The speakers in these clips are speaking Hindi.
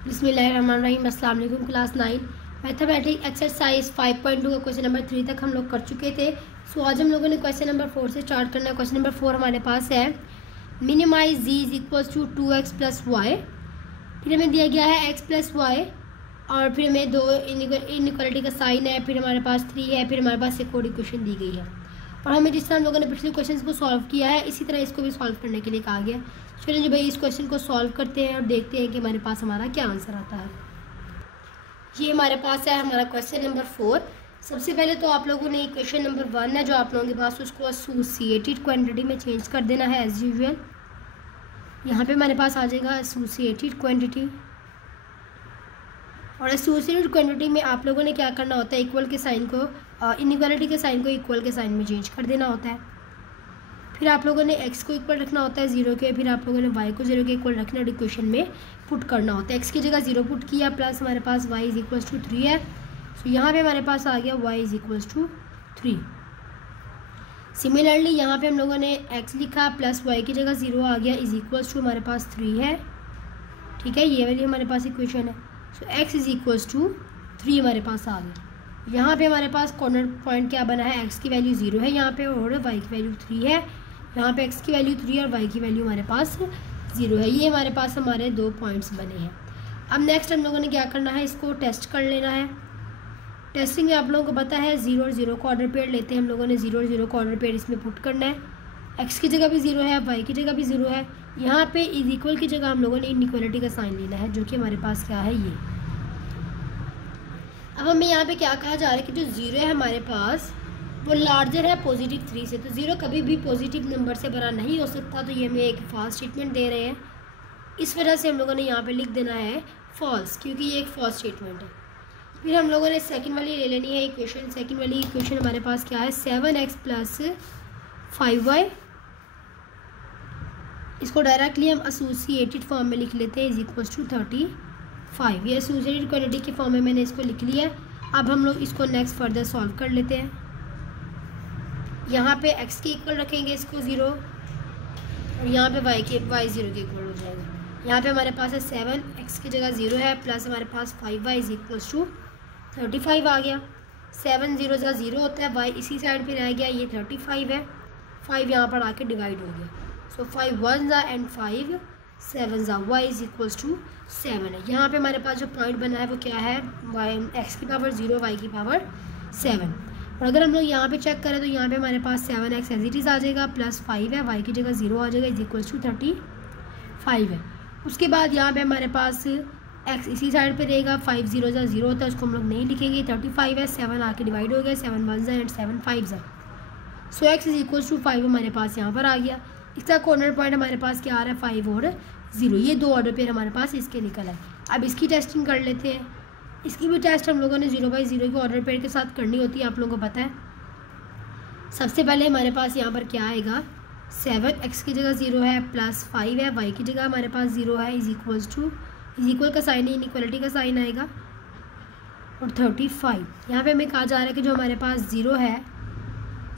बिस्मिल्लाहिर्रहमानिर्रहीम। अस्सलाम वालेकुम। क्लास 9 मैथमेटिक्स एक्सरसाइज 5.2 का क्वेश्चन नंबर 3 तक हम लोग कर चुके थे। सो आज हम लोगों ने क्वेश्चन नंबर 4 से स्टार्ट करना है। क्वेश्चन नंबर 4 हमारे पास है minimize g is equals to 2x plus y. फिर हमें दिया गया है x प्लस वाई और फिर हमें दो इनइक्वालिटी का साइन है, फिर हमारे पास 3 है, फिर हमारे पास एक और इक्वेशन दी गई है। और हमें जिस तरह हम लोगों ने पिछले क्वेश्चन को सॉल्व किया है इसी तरह इसको भी सॉल्व करने के लिए कहा गया। चलिए जी भाई इस क्वेश्चन को सॉल्व करते हैं और देखते हैं कि हमारे पास हमारा क्या आंसर आता है। ये हमारे पास है हमारा क्वेश्चन नंबर 4। सबसे पहले तो आप लोगों ने क्वेश्चन नंबर 1 है जो आप लोगों के पास, उसको एसोसिएटेड क्वांटिटी में चेंज कर देना है एज यूजुअल। यहाँ पे हमारे पास आ जाएगा एसोसिएटेड क्वांटिटी। और एसोसिएटेड क्वांटिटी में आप लोगों ने क्या करना होता है, इक्वल के साइन को इनइक्वालिटी के साइन को इक्वल के साइन में चेंज कर देना होता है। फिर आप लोगों ने x को इक्वल रखना होता है 0 के, फिर आप लोगों ने y को 0 के इक्वल रखना और इक्वेशन में पुट करना होता है। x की जगह 0 पुट किया, प्लस हमारे पास y इज इक्वल्स टू 3 है। सो यहाँ पे हमारे पास आ गया y is equals to 3। Similarly यहाँ पे हम लोगों ने x लिखा प्लस y की जगह 0 आ गया इज इक्वल्स टू हमारे पास 3 है। ठीक है, ये वाली हमारे पास इक्वेशन है। सो x इज इक्वल्स टू 3 हमारे पास आ गया। यहाँ पे हमारे पास कॉर्नर पॉइंट क्या बना है, x की वैल्यू 0 है यहाँ पे और y की वैल्यू 3 है। यहाँ पे x की वैल्यू 3 और y की वैल्यू हमारे पास 0 है। ये हमारे पास हमारे 2 पॉइंट्स बने हैं। अब नेक्स्ट हम लोगों ने क्या करना है, इसको टेस्ट कर लेना है। टेस्टिंग में आप लोगों को पता है 0 और 0 को ऑर्डर पेयर लेते हैं हम लोगों ने। 0 और 0 को ऑर्डर पेयर इसमें पुट करना है। x की जगह भी 0 है, y की जगह भी 0 है। यहाँ पे इज इक्वल की जगह हम लोगों ने इनइक्वालिटी का साइन लेना है जो कि हमारे पास क्या है ये। अब हमें यहाँ पे क्या कहा जा रहा है कि जो 0 है हमारे पास वो लार्जर है पॉजिटिव 3 से। तो 0 कभी भी पॉजिटिव नंबर से बड़ा नहीं हो सकता, तो ये हमें एक फॉल्स स्टेटमेंट दे रहे हैं। इस वजह से हम लोगों ने यहाँ पे लिख देना है फॉल्स, क्योंकि ये एक फॉल्स स्टेटमेंट है। फिर हम लोगों ने सेकंड वाली ले लेनी है इक्वेशन। सेकंड वाली इक्वेशन हमारे पास क्या है, 7x प्लस 5y। इसको डायरेक्टली हम एसोसिएटेड फॉर्म में लिख लेते हैं इज इक्वल्स टू 35। ये एसोसिएटेड क्वांटिटी के फॉर्म में मैंने इसको लिख लिया है। अब हम लोग इसको नेक्स्ट फर्दर सॉल्व कर लेते हैं। यहाँ पे x के इक्वल रखेंगे इसको 0 और यहाँ पे y 0 के इक्वल हो जाएगा। यहाँ पे हमारे पास है 7, x की जगह 0 है, प्लस हमारे पास 5y इज इक्वल्स टू 35 आ गया। 7 0 जगह 0 होता है, y इसी साइड पे रह गया, ये 35 है। 5 यहाँ पर आके डिवाइड हो गया। सो 5 1 ज़ा एंड 5 7 ज़ा, y इज इक्वल्स टू 7 है। यहाँ पे हमारे पास जो पॉइंट बना है वो क्या है, x की पावर 0 y की पावर 7। और अगर हम लोग यहाँ पे चेक करें तो यहाँ पे हमारे पास 7x एज इट इज़ आ जाएगा, प्लस 5 है, y की जगह 0 आ जाएगा इज इक्वल्स टू 35 है। उसके बाद यहाँ पे हमारे पास x इसी साइड पे रहेगा, 5 0 ज़ा 0 होता है, उसको हम लोग नहीं लिखेंगे। 35 है, 7 आके डिवाइड हो गया, 7 1 ज़ा एंड 7 5 ज़ा। सो x इज इक्वल्स टू 5 हमारे पास यहाँ पर आ गया। इसका कॉर्नर पॉइंट हमारे पास क्या आ रहा है, 5 और 0। ये 2 ऑर्डर पेयर हमारे पास इसके निकल है। अब इसकी टेस्टिंग कर लेते हैं। इसकी भी टेस्ट हम लोगों ने 0/0 के ऑर्डर पेयर के साथ करनी होती है, आप लोगों को पता है। सबसे पहले हमारे पास यहाँ पर क्या आएगा, 7 x की जगह 0 है, प्लस 5 है, y की जगह हमारे पास 0 है is equals to, is equal का साइन है, इनइक्वालिटी का साइन आएगा और 35। यहाँ पे हमें कहा जा रहा है कि जो हमारे पास 0 है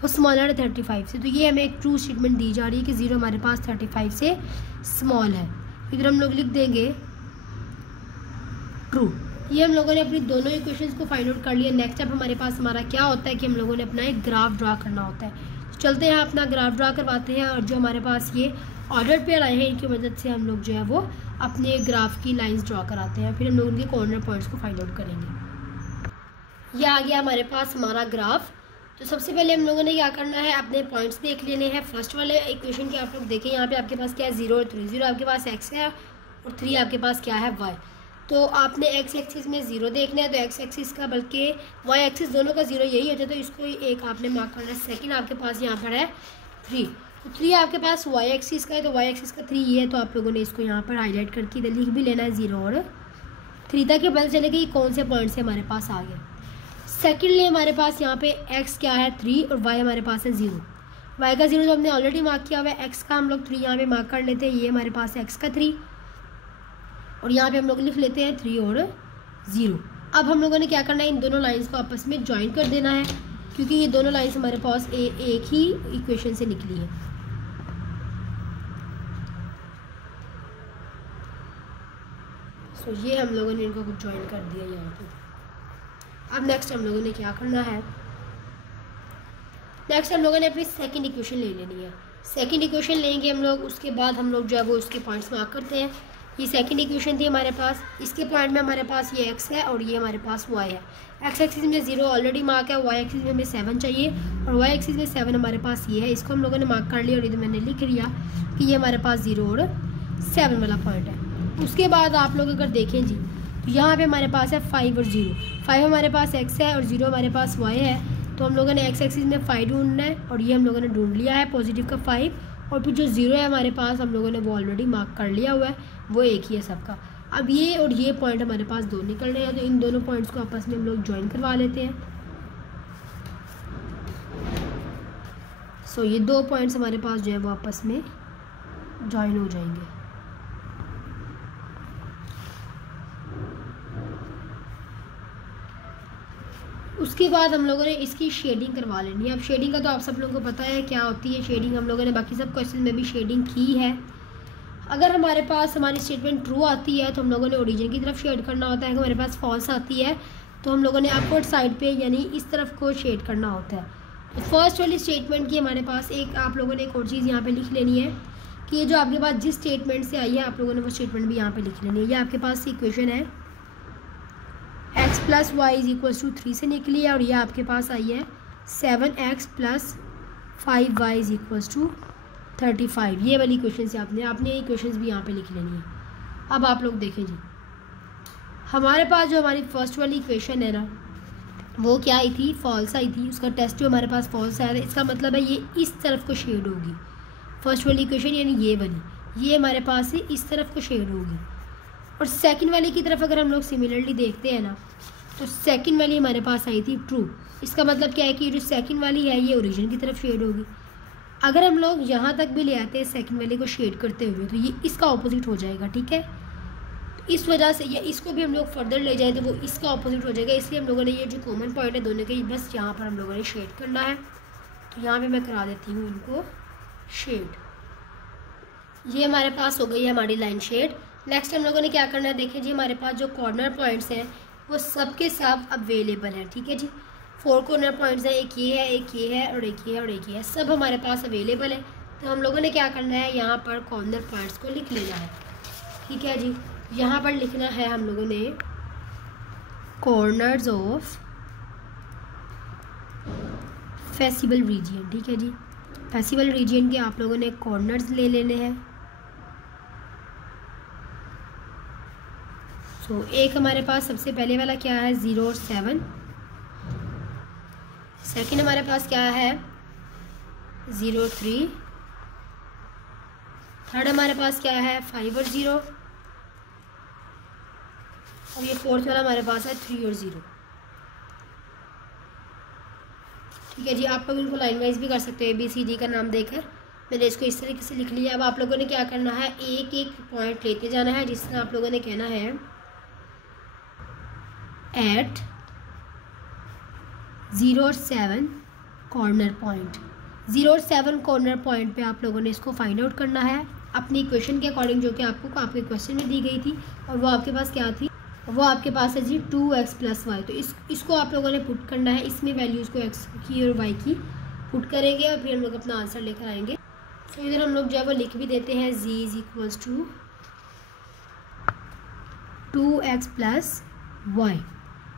वो स्मॉलर है 35 से। तो ये हमें एक ट्रू स्टेटमेंट दी जा रही है कि 0 हमारे पास 35 से स्मॉल है। इधर हम लोग लिख देंगे ट्रू। ये हम लोगों ने अपनी दोनों इक्वेशंस को फाइंड आउट कर लिया। नेक्स्ट स्टेप हमारे पास हमारा क्या होता है कि हम लोगों ने अपना एक ग्राफ ड्रा करना होता है। तो चलते हैं अपना ग्राफ ड्रा करवाते हैं और जो हमारे पास ये ऑर्डर पेयर आए हैं इनकी मदद से हम लोग जो है वो अपने ग्राफ की लाइंस ड्रा कराते हैं। फिर हम लोग उनके कॉर्नर पॉइंट्स को फाइंड आउट करेंगे। यह आ गया हमारे पास हमारा ग्राफ। तो सबसे पहले हम लोगों ने क्या करना है, अपने पॉइंट्स देख लेने हैं। फर्स्ट वाले इक्वेशन के आप लोग देखें, यहाँ पे आपके पास क्या है, 0 और 3। 0 आपके पास x है और 3 आपके पास क्या है, y। तो आपने x एक्सिस में 0 देखना है, तो x एक्सिस का बल्कि y एक्सिस दोनों का 0 यही होता है, तो इसको एक आपने मार्क करना है। सेकंड आपके पास यहाँ पर है 3। तो 3 आपके पास y एक्सिस का है, तो y एक्सिस का 3 ही है, तो आप लोगों ने इसको यहाँ पर हाईलाइट करके इधर लिख भी लेना है 0 और 3, ताकि पता चले कि कौन से पॉइंट से हमारे पास आ गए। सेकेंडली हमारे पास यहाँ पे x क्या है 3 और y हमारे पास है 0। y का 0 तो हमने ऑलरेडी मार्क किया हुआ है, x का हम लोग 3 यहाँ पे मार्क कर लेते हैं। ये हमारे पास है x का 3 और यहाँ पे हम लोग लिख लेते हैं 3 और 0। अब हम लोगों ने क्या करना है, इन दोनों लाइंस को आपस में ज्वाइन कर देना है, क्योंकि ये दोनों लाइंस हमारे पास एक ही इक्वेशन से निकली है। सो ये हम लोगों ने इनको ज्वाइन कर दिया यहाँ पे। अब नेक्स्ट हम लोगों ने क्या करना है, नेक्स्ट हम लोगों ने अपनी सेकंड इक्वेशन ले लेनी है। सेकंड इक्वेशन लेंगे हम लोग, उसके बाद हम लोग जो है वो उसके पॉइंट्स मार्क करते हैं। ये सेकंड इक्वेशन थी हमारे पास, इसके पॉइंट में हमारे पास ये x है और ये हमारे पास y है। x एक्सिस में 0 ऑलरेडी मार्क है, y एक्सिस में हमें 7 चाहिए और y एक्सिस में 7 हमारे पास ये है। इसको हम लोगों ने मार्क कर लिया और इधर मैंने लिख लिया कि ये हमारे पास 0 और 7 वाला पॉइंट है। उसके बाद आप लोग अगर देखें जी तो यहाँ पे हमारे पास है 5 और 0। 5 हमारे पास x है और 0 हमारे पास y है। तो हम लोगों ने x एक्सिस में 5 ढूंढना है और ये हम लोगों ने ढूंढ लिया है पॉजिटिव का 5, और फिर जो 0 है हमारे पास हम लोगों ने वो ऑलरेडी मार्क कर लिया हुआ है, वो एक ही है सबका। अब ये और ये पॉइंट हमारे पास दो निकल रहे हैं, तो इन दोनों पॉइंट्स को आपस में हम लोग ज्वाइन करवा लेते हैं। सो ये दो पॉइंट्स हमारे पास जो है वो आपस में ज्वाइन हो जाएंगे। उसके बाद हम लोगों ने इसकी शेडिंग करवा लेनी है। अब शेडिंग का तो आप सब लोगों को पता है क्या होती है शेडिंग, हम लोगों ने बाकी सब क्वेश्चन में भी शेडिंग की है। अगर हमारे पास हमारी स्टेटमेंट ट्रू आती है तो हम लोगों ने ओरिजिन की तरफ शेड करना होता है। अगर हमारे पास फॉल्स आती है तो हम लोगों ने अपवर्ड साइड पे यानी इस तरफ को शेड करना होता है। तो फर्स्ट वाली स्टेटमेंट की हमारे पास एक आप लोगों ने एक और चीज़ यहाँ पे लिख लेनी है कि ये जो आपके पास जिस स्टेटमेंट से आई है आप लोगों ने वो स्टेटमेंट भी यहाँ पे लिख लेनी है। ये आपके पास इक्वेशन है x + y = 3 से निकली है और ये आपके पास आई है 7x + 5y = 35। ये वाली क्वेश्चन से आपने ये क्वेश्चंस भी यहाँ पे लिख लेनी है। अब आप लोग देखें जी, हमारे पास जो हमारी फर्स्ट वाली इक्वेशन है ना वो क्या आई थी, फॉल्स आई थी। उसका टेस्ट जो हमारे पास फॉल्स आया था, इसका मतलब है ये इस तरफ को शेड होगी। फर्स्ट वाली इक्वेशन यानी ये वाली, ये हमारे पास से इस तरफ को शेड होगी। और सेकंड वाली की तरफ अगर हम लोग सिमिलरली देखते हैं ना तो सेकंड वाली हमारे पास आई थी ट्रू। इसका मतलब क्या है कि जो सेकंड वाली है ये ओरिजिन की तरफ शेड होगी। अगर हम लोग यहाँ तक भी ले आते हैं सेकंड वाले को शेड करते हुए तो ये इसका ऑपोजिट हो जाएगा, ठीक है। तो इस वजह से या इसको भी हम लोग फर्दर ले जाएं तो वो इसका ऑपोजिट हो जाएगा। इसलिए हम लोगों ने ये जो कॉमन पॉइंट है दोनों के बस यहाँ पर हम लोगों ने शेड करना है। तो यहाँ पर मैं करा देती हूँ इनको शेड। ये हमारे पास हो गई है हमारी लाइन शेड। नेक्स्ट हम लोगों ने क्या करना है, देखिए जी हमारे पास जो कॉर्नर पॉइंट्स हैं वो सबके सब अवेलेबल हैं, ठीक है जी। 4 कॉर्नर पॉइंट्स हैं, एक ये है, एक ये है और एक ये है और एक ये है, सब हमारे पास अवेलेबल है। तो हम लोगों ने क्या करना है, यहाँ पर कॉर्नर पॉइंट्स को लिख लेना है, ठीक है जी। यहाँ पर लिखना है हम लोगों ने कॉर्नर्स ऑफ फेसिबल रीजियन, ठीक है जी। फेसिबल रीजियन के आप लोगों ने कॉर्नर्स ले लेने हैं। सो एक हमारे पास सबसे पहले वाला क्या है 0 और 7। सेकंड हमारे पास क्या है 0 और 3। थर्ड हमारे पास क्या है 5 और 0। और ये फोर्थ वाला हमारे पास है 3 और 0, ठीक है जी। आप लोग इनको लाइन वाइज भी कर सकते हो, ABCD का नाम देकर मैंने इसको इस तरीके से लिख लिया। अब आप लोगों ने क्या करना है, एक एक पॉइंट लेते जाना है, जिस तरह आप लोगों ने कहना है एट 0 और 7 कॉर्नर पॉइंट। 0 और 7 कॉर्नर पॉइंट पे आप लोगों ने इसको फाइंड आउट करना है अपनी इक्वेशन के अकॉर्डिंग, जो कि आपको आपके क्वेश्चन में दी गई थी। और वो आपके पास क्या थी, वो आपके पास है जी 2x + y। तो इसको आप लोगों ने पुट करना है, इसमें वैल्यूज़ को x की और y की पुट करेंगे और फिर हम लोग अपना आंसर लेकर आएंगे। तो इधर हम लोग जो है वो लिख भी देते हैं z = 2x + y।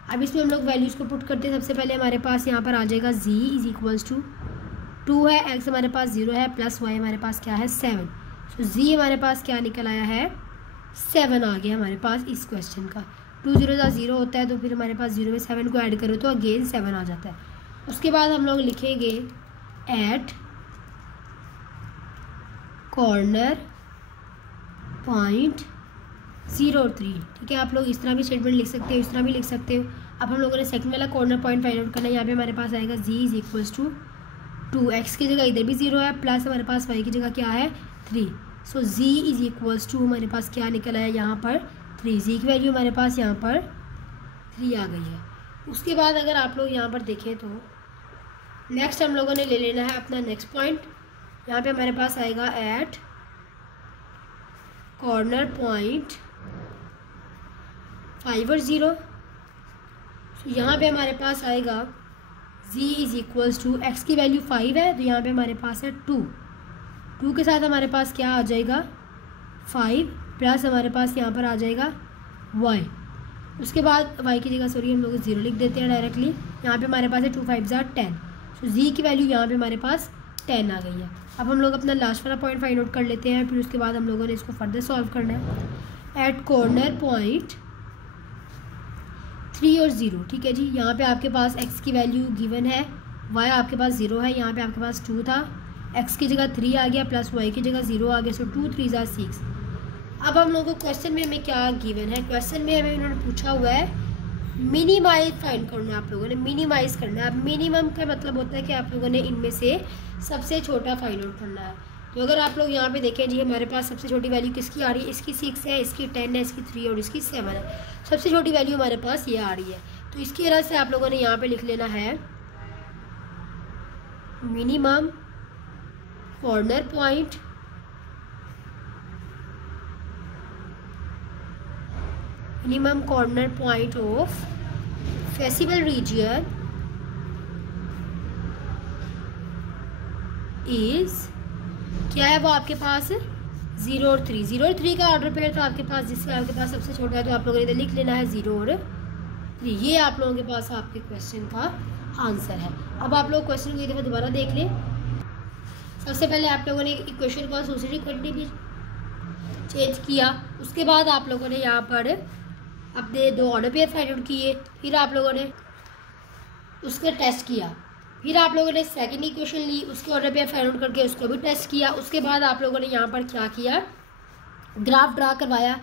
अब इसमें हम लोग वैल्यूज़ को पुट करते हैं। सबसे पहले हमारे पास यहाँ पर आ जाएगा z = 2 है, x हमारे पास 0 है, प्लस y हमारे पास क्या है 7। तो z हमारे पास क्या निकल आया है 7 आ गया हमारे पास इस क्वेश्चन का। 2 0 का 0 होता है तो फिर हमारे पास 0 में 7 को ऐड करो तो अगेन 7 आ जाता है। उसके बाद हम लोग लिखेंगे एट कॉर्नर पॉइंट 0 और 3, ठीक है। आप लोग इस तरह भी स्टेटमेंट लिख सकते हो, इस तरह भी लिख सकते हो। अब हम लोगों ने सेकंड वाला कॉर्नर पॉइंट फाइंड आउट करना है। यहाँ पे हमारे पास आएगा z = 2, x की जगह इधर भी 0 है, प्लस हमारे पास y की जगह क्या है 3। सो z = हमारे पास क्या निकल आया यहाँ पर 3। z की वैल्यू हमारे पास यहाँ पर 3 आ गई है। उसके बाद अगर आप लोग यहाँ पर देखें तो नेक्स्ट हम लोगों ने ले लेना है अपना नेक्स्ट पॉइंट। यहाँ पे हमारे पास आएगा एट कॉर्नर पॉइंट 5 और 0। तो यहाँ पे हमारे पास आएगा z is equals to x की वैल्यू 5 है, तो यहाँ पे हमारे पास है 2 के साथ हमारे पास क्या आ जाएगा 5 प्लस हमारे पास यहाँ पर आ जाएगा y। उसके बाद y की जगह सॉरी हम लोग 0 लिख देते हैं डायरेक्टली। यहाँ पे हमारे पास है 2 5 10। सो z की वैल्यू यहाँ पे हमारे पास 10 आ गई है। अब हम लोग अपना लास्ट वाला पॉइंट फाइंड आउट कर लेते हैं, फिर उसके बाद हम लोगों ने इसको फर्दर सॉल्व करना है। एट कॉर्नर पॉइंट 3 और 0, ठीक है जी। यहाँ पे आपके पास x की वैल्यू गिवन है, y आपके पास 0 है, यहाँ पे आपके पास 2 था, x की जगह 3 आ गया प्लस y की जगह 0 आ गया। सो 2 3 6। अब हम लोगों को क्वेश्चन में हमें क्या गिवन है, क्वेश्चन में हमें उन्होंने पूछा हुआ है मिनिमाइज फाइंड करना है। आप लोगों ने मिनिमाइज करना है। अब मिनिमम का मतलब होता है कि आप लोगों ने इनमें से सबसे छोटा फाइंड आउट करना है। तो अगर आप लोग यहाँ पे देखें जी, हमारे पास सबसे छोटी वैल्यू किसकी आ रही है, इसकी 6 है, इसकी 10 है, इसकी 3 और इसकी 7 है। सबसे छोटी वैल्यू हमारे पास ये आ रही है। तो इसकी वजह से आप लोगों ने यहाँ पे लिख लेना है minimum corner point minimum corner point of feasible region is क्या है वो आपके पास 0 और 3। 0 और 3 का ऑर्डर पेयर तो आपके पास, जिससे आपके पास सबसे छोटा है, तो आप लोगों ने इधर लिख लेना है 0 और 3। ये आप लोगों के पास आपके क्वेश्चन का आंसर है। अब आप लोग क्वेश्चन को एक दफ़ा दोबारा देख लें। सबसे पहले आप लोगों ने इक्वेशन को एसोसिएटिव क्वांटिटी भी चेंज किया, उसके बाद आप लोगों ने यहाँ पर अपने 2 ऑर्डर पेयर फाइंड आउट किए, फिर आप लोगों ने उसका टेस्ट किया, फिर आप लोगों ने सेकंड इक्वेशन ली, उसके ऑर्डर पेयर फाइंड आउट करके उसको भी टेस्ट किया। उसके बाद आप लोगों ने यहाँ पर क्या किया, ग्राफ ड्रा करवाया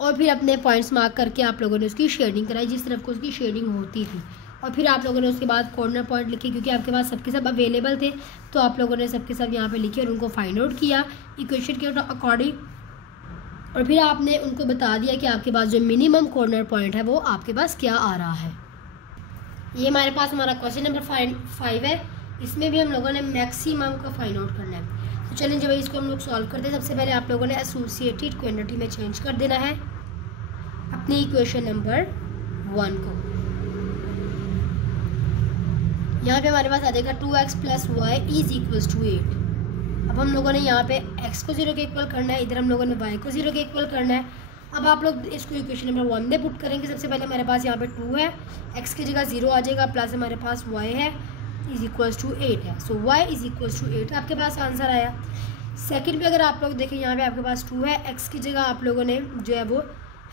और फिर अपने पॉइंट्स मार्क करके आप लोगों ने उसकी शेडिंग कराई जिस तरफ को उसकी शेडिंग होती थी। और फिर आप लोगों ने उसके बाद कॉर्नर पॉइंट लिखे, क्योंकि आपके पास सबके सब अवेलेबल थे, तो आप लोगों ने सबके सब यहाँ पर लिखे और उनको फाइंड आउट किया इक्वेशन के अकॉर्डिंग। और फिर आपने उनको बता दिया कि आपके पास जो मिनिमम कॉर्नर पॉइंट है वो आपके पास क्या आ रहा है। ये हमारे पास हमारा क्वेश्चन नंबर 5 है। इसमें भी हम लोगों ने मैक्सिमम का फाइंड आउट करना है। तो चलें जब इसको हम लोग सॉल्व करते हैं, सबसे पहले आप लोगों ने एसोसिएटेड क्वांटिटी में चेंज कर देना है अपनी इक्वेशन नंबर 1 को। यहाँ पे हमारे पास आ जाएगा 2x + y = 8। अब हम लोगों ने यहाँ पे x को 0 के इक्वल करना है, इधर हम लोगों ने y को 0 के इक्वल करना है। अब आप लोग इसको इक्वेशन नंबर 1 में पुट करेंगे। सबसे पहले हमारे पास यहाँ पे 2 है, x की जगह 0 आ जाएगा, प्लस हमारे पास y है = 8 है। सो y = 8 आपके पास आंसर आया। सेकंड पे अगर आप लोग देखें, यहाँ पे आपके पास 2 है, x की जगह आप लोगों ने जो है वो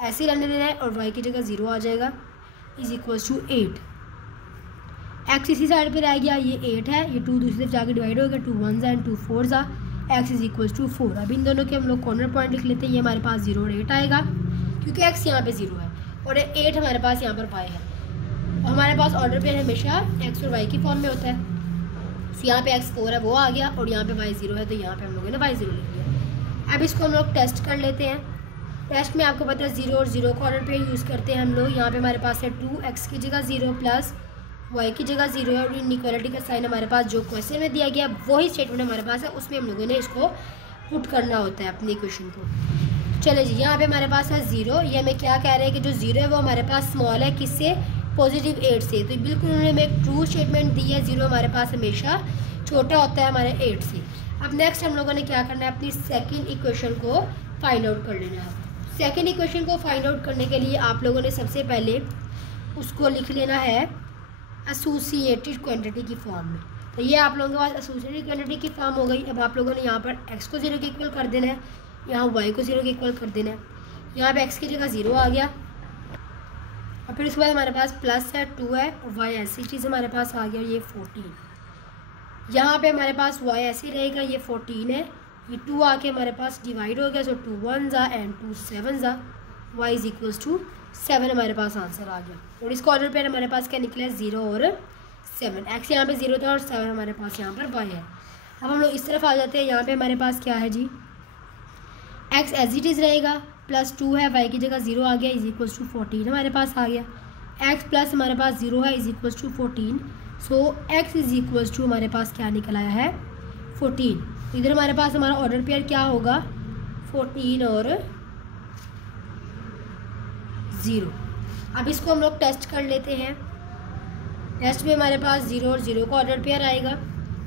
ऐसे रहने देना है और y की जगह 0 आ जाएगा = 8। x इसी साइड पे रह गया, ये 8 है, ये 2 दूसरी तरफ जाके डिवाइड हो गया, 2 1s एंड 2 4s x = 4। अब इन दोनों के हम लोग कॉर्नर पॉइंट लिख लेते हैं। ये हमारे पास 0 और 8 आएगा, क्योंकि x यहाँ पे 0 है और 8 हमारे पास यहाँ पर y है। और हमारे पास ऑर्डर पे हमेशा x और y की फॉर्म में होता है। तो यहाँ पे x 4 है वो आ गया और यहाँ पे y 0 है, तो यहाँ पे हम लोगों ने y 0 लिख लिया। अब इसको हम लोग टेस्ट कर लेते हैं। टेस्ट में आपको पता है 0 और 0 को ऑर्डर पे यूज़ करते हैं हम लोग। यहाँ पे हमारे पास है 2x की जगह 0 प्लस y की जगह 0 है, और इनइक्वालिटी का साइन हमारे पास जो क्वेश्चन में दिया गया वही स्टेटमेंट हमारे पास है, उसमें हम लोगों ने इसको पुट करना होता है अपनी इक्वेशन को। चलो जी, यहाँ पे हमारे पास है 0। ये हमें क्या कह रहे हैं कि जो 0 है वो हमारे पास स्मॉल है, किससे, +8 से। तो बिल्कुल उन्होंने हमें एक ट्रू स्टेटमेंट दी है, 0 हमारे पास हमेशा छोटा होता है हमारे 8 से। अब नेक्स्ट हम लोगों ने क्या करना है, अपनी सेकेंड इक्वेशन को फाइंड आउट कर लेना है। सेकेंड इक्वेशन को फाइंड आउट करने के लिए आप लोगों ने सबसे पहले उसको लिख लेना है एसोसिएटेड क्वांटिटी की फॉर्म में। तो ये आप लोगों के पास एसोसिएटेड क्वांटिटी की फॉर्म हो गई। अब आप लोगों ने यहाँ पर x को 0 के इक्वल कर देना है, यहाँ y को 0 के इक्वल कर देना है। यहाँ पे x की जगह 0 आ गया और फिर उसके बाद हमारे पास प्लस है, 2 है और y ऐसी चीज़ हमारे पास आ गया, ये 14। यहाँ पे हमारे पास y ऐसे रहेगा, ये 14 है, ये 2 आके हमारे पास डिवाइड हो गया। सो 2 1s एंड 2 7s, y = 7 हमारे पास आंसर आ गया। और इसका ऑर्डर पेयर हमारे पास क्या निकला है, 0 और 7। x यहाँ पे 0 था और 7 हमारे पास यहाँ पर y है। अब हम लोग इस तरफ आ जाते हैं। यहाँ पे हमारे पास क्या है जी, x एज इट इज़ रहेगा, प्लस 2 है, y की जगह 0 आ गया, = 14 हमारे पास आ गया। x प्लस हमारे पास 0 है, = 14। सो x = हमारे पास क्या निकल आया है, 14। इधर हमारे पास हमारा ऑर्डर पेयर क्या होगा, 14 और 0। अब इसको हम लोग टेस्ट कर लेते हैं। टेस्ट में हमारे पास 0 और 0 का ऑर्डर पेयर आएगा।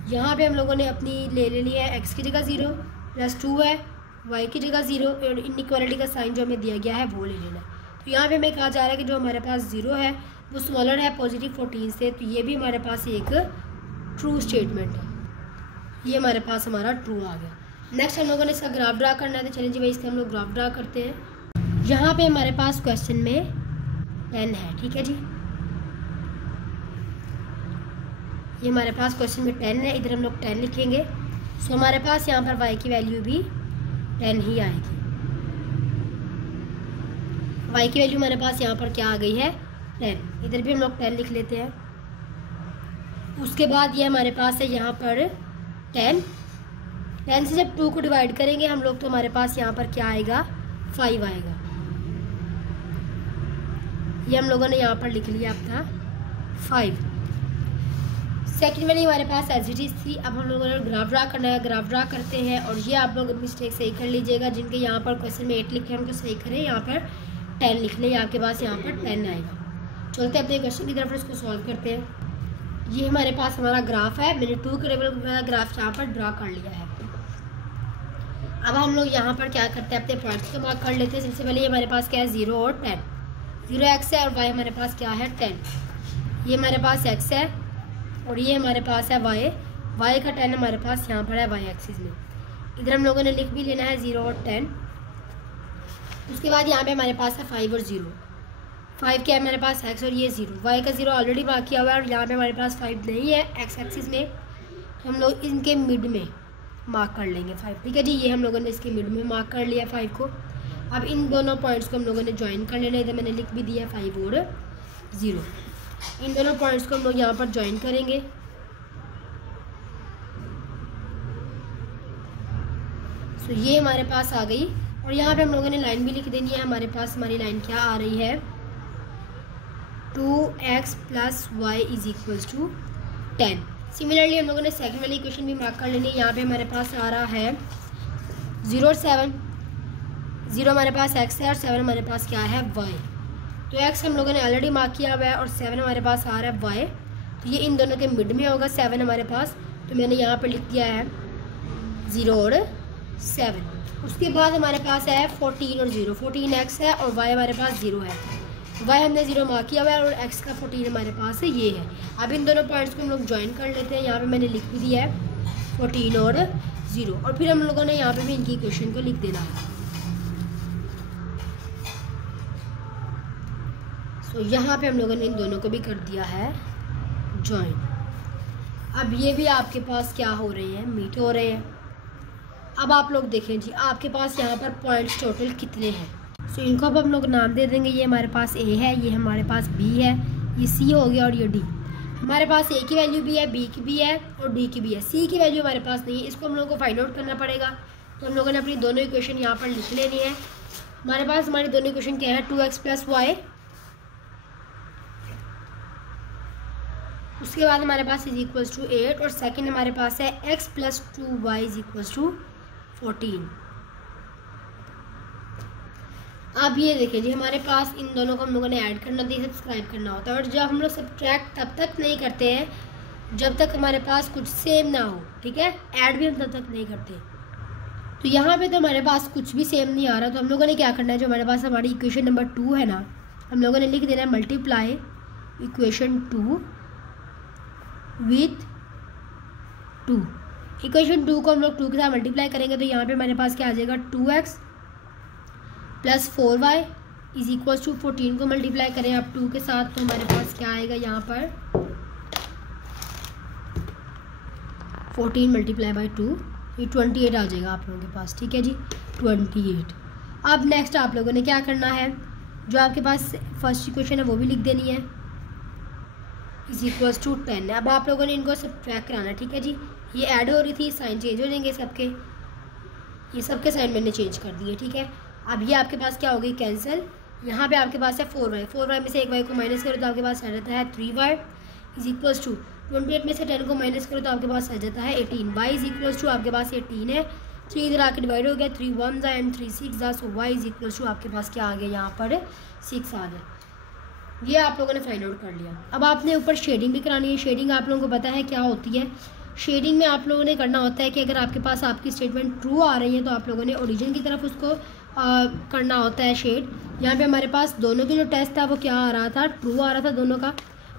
यहाँ पे हम लोगों ने अपनी ले लिया है x की जगह 0 प्लस 2 है, y की जगह 0 और इनइक्वालिटी का साइन जो हमें दिया गया है वो ले लेना है। तो यहाँ पे हमें कहा जा रहा है कि जो हमारे पास 0 है वो स्मॉलर है पॉजिटिव 14 से, तो ये भी हमारे पास एक ट्रू स्टेटमेंट है। ये हमारे पास हमारा ट्रू आ गया। नेक्स्ट हम लोगों ने इसका ग्राफ ड्रा करना है, तो चलिए जी भाई इसका हम लोग ग्राफ ड्रा करते हैं। यहाँ पे हमारे पास क्वेश्चन में 10 है, ठीक है जी। ये हमारे पास क्वेश्चन में 10 है, इधर हम लोग 10 लिखेंगे। सो हमारे पास यहाँ पर y की वैल्यू भी 10 ही आएगी। y की वैल्यू हमारे पास यहाँ पर क्या आ गई है 10, इधर भी हम लोग 10 लिख लेते हैं। उसके बाद ये हमारे पास है यहाँ पर 10 से जब 2 को डिवाइड करेंगे हम लोग तो हमारे पास यहाँ पर क्या आएगा 5 आएगा। ये हम लोगों ने यहाँ पर लिख लिया अपना 5। सेकंड वाली हमारे पास एज इट इज़ थी। अब हम लोगों ने ग्राफ ड्रा करना है, ग्राफ ड्रा करते हैं। और ये आप लोग मिस्टेक सही कर लीजिएगा, जिनके यहाँ पर क्वेश्चन में 8 लिखे हैं उनको सही करें, यहाँ पर 10 लिख लें, आपके पास यहाँ पर 10 आएगा। चलते अपने क्वेश्चन की तरफ इसको सॉल्व करते हैं। ये हमारे पास हमारा ग्राफ है, मैंने 2 के लेवल का ग्राफ यहाँ पर ड्रा कर लिया है। अब हम लोग यहाँ पर क्या करते हैं, अपने पॉइंट्स को मार्क कर लेते हैं। सबसे पहले ये हमारे पास क्या है 0 और 10, 0x है और y हमारे पास क्या है 10। ये हमारे पास x है और ये हमारे पास है y का 10 हमारे पास यहाँ पर है y एक्सिस में। इधर हम लोगों ने लिख भी लेना है 0 और 10। उसके बाद यहाँ पे हमारे पास है 5 और 0। 5 क्या है हमारे पास x और ये 0, y का 0 ऑलरेडी मार्क किया हुआ है और यहाँ पे हमारे पास 5 नहीं है x एक्सिस में। हम लोग इनके मिड में मार्क कर लेंगे 5, ठीक है जी। ये हम लोगों ने इसके मिड में मार्क कर लिया 5 को। अब इन दोनों पॉइंट्स को हम लोगों ने ज्वाइन कर लेना है। इधर मैंने लिख भी दिया 5 और 0। इन दोनों पॉइंट्स को हम लोग यहाँ पर ज्वाइन करेंगे। सो ये हमारे पास आ गई और यहाँ पे हम लोगों ने लाइन भी लिख देनी है। हमारे पास हमारी लाइन क्या आ रही है 2x + y = 10। सिमिलरली हम लोगों ने सेकंड वाली इक्वेशन भी मार्क कर लेनी है। यहाँ पे हमारे पास आ रहा है 0 और 7। 0 हमारे पास x है और 7 हमारे पास क्या है y। तो x हम लोगों ने ऑलरेडी मार्क किया हुआ है और 7 हमारे पास आ रहा है y। तो ये इन दोनों के मिड में होगा 7 हमारे पास, तो मैंने यहाँ पर लिख दिया है 0 और 7। उसके बाद हमारे पास है 14 और 0। 14x है और y हमारे पास 0 है। y हमने 0 मार्क किया हुआ है और x का 14 हमारे पास है, ये है। अब इन दोनों पॉइंट्स को हम लोग ज्वाइन कर लेते हैं। यहाँ पे मैंने लिख भी दिया है 14 और 0 और फिर हम लोगों ने यहाँ पे भी इनकी इक्वेशन को लिख देना है। सो यहाँ पे हम लोगों ने इन दोनों को भी कर दिया है ज्वाइन। अब ये भी आपके पास क्या हो रहे हैं मीट हो रहे हैं। अब आप लोग देखें जी, आपके पास यहाँ पर पॉइंट्स टोटल कितने हैं। सो इनको अब हम लोग नाम दे देंगे। ये हमारे पास A है, ये हमारे पास B है, ये C हो गया और ये D। हमारे पास A की वैल्यू भी है, B की भी है और D की भी है। C की वैल्यू हमारे पास नहीं है, इसको हम लोगों को फाइंड आउट करना पड़ेगा। तो हम लोगों ने अपनी दोनों इक्वेशन यहाँ पर लिख लेनी है। हमारे पास हमारी दोनों इक्वेशन क्या है 2x + y। उसके बाद हमारे पास = 8 और सेकंड हमारे पास है x + 2y = 14। अब ये देखिए जी, हमारे पास इन दोनों को हम लोगों ने ऐड करना होता है, सब्सक्राइब करना होता है। और जब हम लोग सब्ट्रैक्ट तब तक नहीं करते हैं जब तक हमारे पास कुछ सेम ना हो, ठीक है। ऐड भी हम तब तक नहीं करते। तो यहाँ पे तो हमारे पास कुछ भी सेम नहीं आ रहा, तो हम लोगों ने क्या करना है, जो हमारे पास हमारी इक्वेशन नंबर 2 है ना, हम लोगों ने लिख देना है मल्टीप्लाई इक्वेशन 2 with 2। इक्वेशन 2 को हम लोग 2 के साथ मल्टीप्लाई करेंगे तो यहाँ पे हमारे पास क्या आ जाएगा 2x + 4y = 14 को मल्टीप्लाई करें आप 2 के साथ तो हमारे पास क्या आएगा यहाँ पर 14 × 2, ये 28 आ जाएगा आप लोगों के पास, ठीक है जी 28। अब नेक्स्ट आप लोगों ने क्या करना है, जो आपके पास फर्स्ट इक्वेशन है वो भी लिख देनी है = 10। अब आप लोगों ने इनको सब्ट्रैक्ट कराना है, ठीक है जी। ये ऐड हो रही थी, साइन चेंज हो जाएंगे सबके, ये सबके साइन मैंने चेंज कर दिए, ठीक है। अब ये आपके पास क्या हो गई कैंसिल। यहाँ पे आपके पास है 4y में से एक y को माइनस करो तो आपके पास आ जाता है 3y = 28 में से 10 को माइनस करो तो आपके पास आ जाता है 18। y = आपके पास 18 है, 3 इधर आके डिवाइड हो गया, 3 1 एंड 3 6 सो y = आपके पास क्या आ गया यहाँ पर 6 आ गया। ये आप लोगों ने फाइंड आउट कर लिया। अब आपने ऊपर शेडिंग भी करानी है। शेडिंग आप लोगों को पता है क्या होती है। शेडिंग में आप लोगों ने करना होता है कि अगर आपके पास आपकी स्टेटमेंट ट्रू आ रही है तो आप लोगों ने ओरिजिन की तरफ उसको करना होता है शेड। यहाँ पे हमारे पास दोनों की जो टेस्ट था वो क्या आ रहा था, ट्रू आ रहा था दोनों का,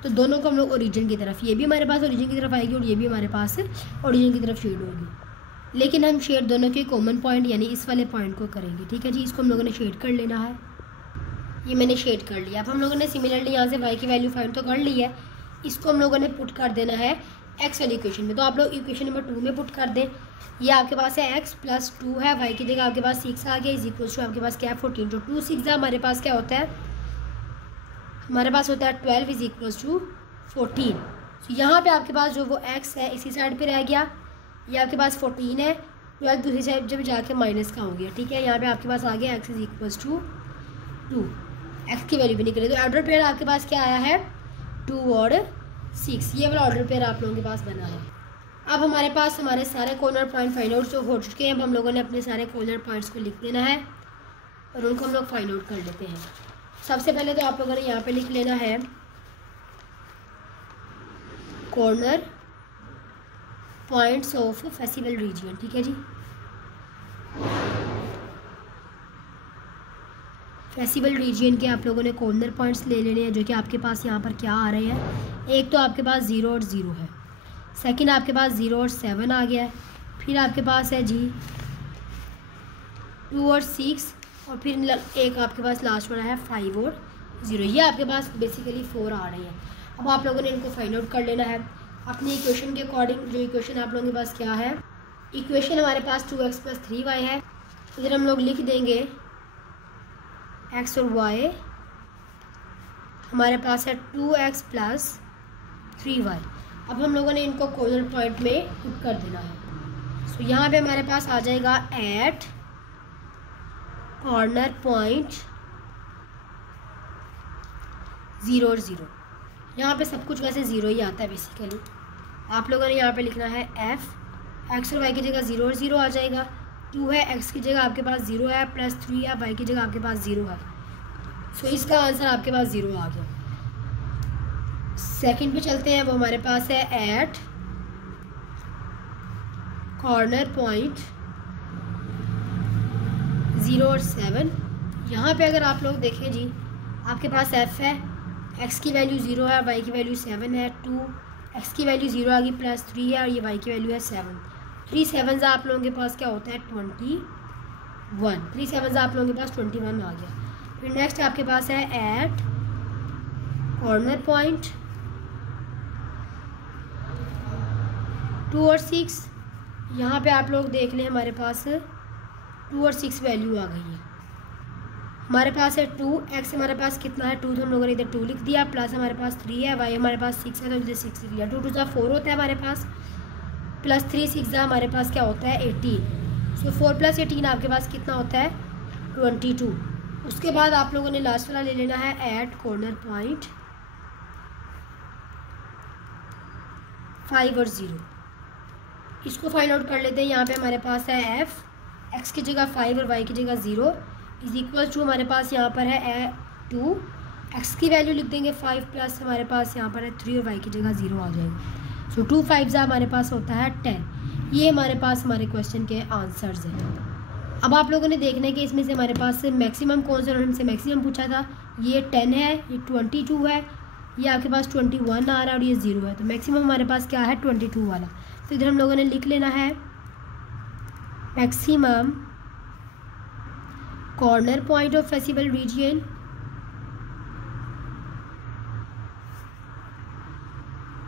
तो दोनों को हम लोग ओरिजिन की तरफ, ये भी हमारे पास ओरिजिन की तरफ आएगी और ये भी हमारे पास ओरिजिन की तरफ शेड होगी। लेकिन हम शेड दोनों के कॉमन पॉइंट यानी इस वाले पॉइंट को करेंगे। ठीक है जी, इसको हम लोगों ने शेड कर लेना है। ये मैंने शेड कर लिया। अब हम लोगों ने सिमिलरली यहाँ से वाई की वैल्यू फाइंड तो कर ली है, इसको हम लोगों ने पुट कर देना है एक्स वाली इक्वेशन में। तो आप लोग इक्वेशन नंबर 2 में पुट कर दें। ये आपके पास है x + 2 है, वाई की जगह आपके पास 6 आ गया, इज इक्वल टू आपके पास क्या है 14। जो 2 6 हमारे पास क्या होता है, हमारे पास होता है 12 इज इक्वल टू 14। तो यहाँ पे आपके पास जो वो x है इसी साइड पे रह गया, ये आपके पास 14 है, 12 दूसरी साइड जब जाके माइनस का हो गया। ठीक है, यहाँ पे आपके पास आ गया x is equal to 2, x की वैल्यू भी निकले। तो ऑर्डर पेयर आपके पास क्या आया है 2 और 6, ये वाला ऑर्डर पेयर आप लोगों के पास बना है। अब हमारे पास हमारे सारे कॉर्नर पॉइंट फाइंड आउट जो हो चुके हैं। अब हम लोगों ने अपने सारे कॉर्नर पॉइंट्स को लिख लेना है और उनको हम लोग फाइंड आउट कर लेते हैं। सबसे पहले तो आप लोगों ने यहाँ पे लिख लेना है corner points of feasible reason. ठीक है जी, फेसिबल रीजन के आप लोगों ने कॉर्नर पॉइंट्स ले लेने हैं जो कि आपके पास यहाँ पर क्या आ रहे हैं। एक तो आपके पास 0 और 0 है, सेकंड आपके पास 0 और 7 आ गया है, फिर आपके पास है जी 2 और 6 और फिर एक आपके पास लास्ट वाला है 5 और 0। ये आपके पास बेसिकली 4 आ रहे हैं। अब आप लोगों ने इनको फाइंड आउट कर लेना है अपनी इक्वेशन के अकॉर्डिंग। जो इक्वेशन आप लोगों के पास क्या है, इक्वेशन हमारे पास 2x + 3y है। इधर हम लोग लिख देंगे x और y, हमारे पास है 2x + 3y। अब हम लोगों ने इनको कॉर्नर पॉइंट में पुट कर देना है। सो यहाँ पे हमारे पास आ जाएगा एट कॉर्नर पॉइंट 0 और 0। यहाँ पे सब कुछ वैसे 0 ही आता है बेसिकली। आप लोगों ने यहाँ पे लिखना है f, x और y की जगह 0 और 0 आ जाएगा। 2 है, x की जगह आपके पास 0 है, +3 है, y की जगह आपके पास 0 है। सो इसका आंसर आपके पास 0 आ गया। सेकंड पे चलते हैं, वो हमारे पास है एट कॉर्नर पॉइंट 0 और 7। यहाँ पे अगर आप लोग देखें जी, आपके पास f है, x की वैल्यू 0 है, y की वैल्यू 7 है, 2 x की वैल्यू 0 आ गई, +3 है और ये y की वैल्यू है 7। 3 7 आप लोगों के पास क्या होता है 21। 3 7 आप लोगों के पास 21 आ गया। फिर नेक्स्ट आपके पास है एट कॉर्नर पॉइंट 2 और 6। यहाँ पे आप लोग देख लें, हमारे पास 2 और 6 वैल्यू आ गई है। हमारे पास है 2, x हमारे पास कितना है 2, तो हम लोगों ने इधर 2 लिख दिया, प्लस हमारे पास 3 है, y हमारे पास 6 है तो इधर 6 लिख दिया। 2 2 4 होता है हमारे पास, +3 6 हमारे पास क्या होता है 18। सो 4 + 18 आपके पास कितना होता है 22। उसके बाद आप लोगों ने लास्ट वाला ले लेना है एट कॉर्नर पॉइंट 5 और 0। इसको फाइंड आउट कर लेते हैं। यहाँ पे हमारे पास है f, x की जगह 5 और y की जगह 0 इज इक्वल टू हमारे पास यहाँ पर है 2, x की वैल्यू लिख देंगे 5 प्लस हमारे पास यहाँ पर है 3 और y की जगह 0 आ जाएगा। सो 2 5 हमारे पास होता है 10। ये हमारे पास हमारे क्वेश्चन के आंसर्स हैं। अब आप लोगों ने देखना है कि इसमें से हमारे पास मैक्सिमम कौन सा, हमसे मैक्सिमम पूछा था, ये 10 है, ये 22 है, ये आपके पास 21 आ रहा है और ये 0 है। तो मैक्सिमम हमारे पास क्या है 22 वाला। तो इधर हम लोगों ने लिख लेना है maximum corner point of feasible region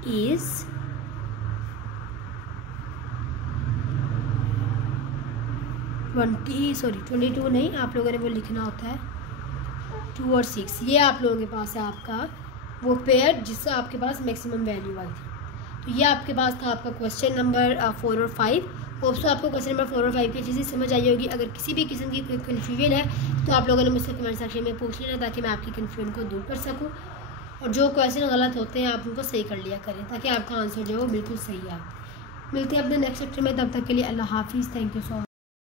is 22 नहीं, आप लोगों ने वो लिखना होता है 2 और 6। ये आप लोगों के पास है आपका वो पेयर जिससे आपके पास मैक्सिमम वैल्यू आई थी। तो ये आपके पास था आपका क्वेश्चन नंबर 4 और 5। होप्स आपको क्वेश्चन नंबर 4 और 5 की चीज़ें समझ आई होगी। अगर किसी भी किस्म की कन्फ्यूजन है तो आप लोगों ने मुझसे कमेंट सेक्शन में पूछ लेना ताकि मैं आपकी कन्फ्यूजन को दूर कर सकूँ, और जो क्वेश्चन गलत होते हैं आप उनको सही कर लिया करें ताकि आपका आंसर जो है वो बिल्कुल सही आए। मिलते हैं अपने नेक्स्ट चैप्टर में, तब तक के लिए अल्लाह हाफिज़। Thank you so much.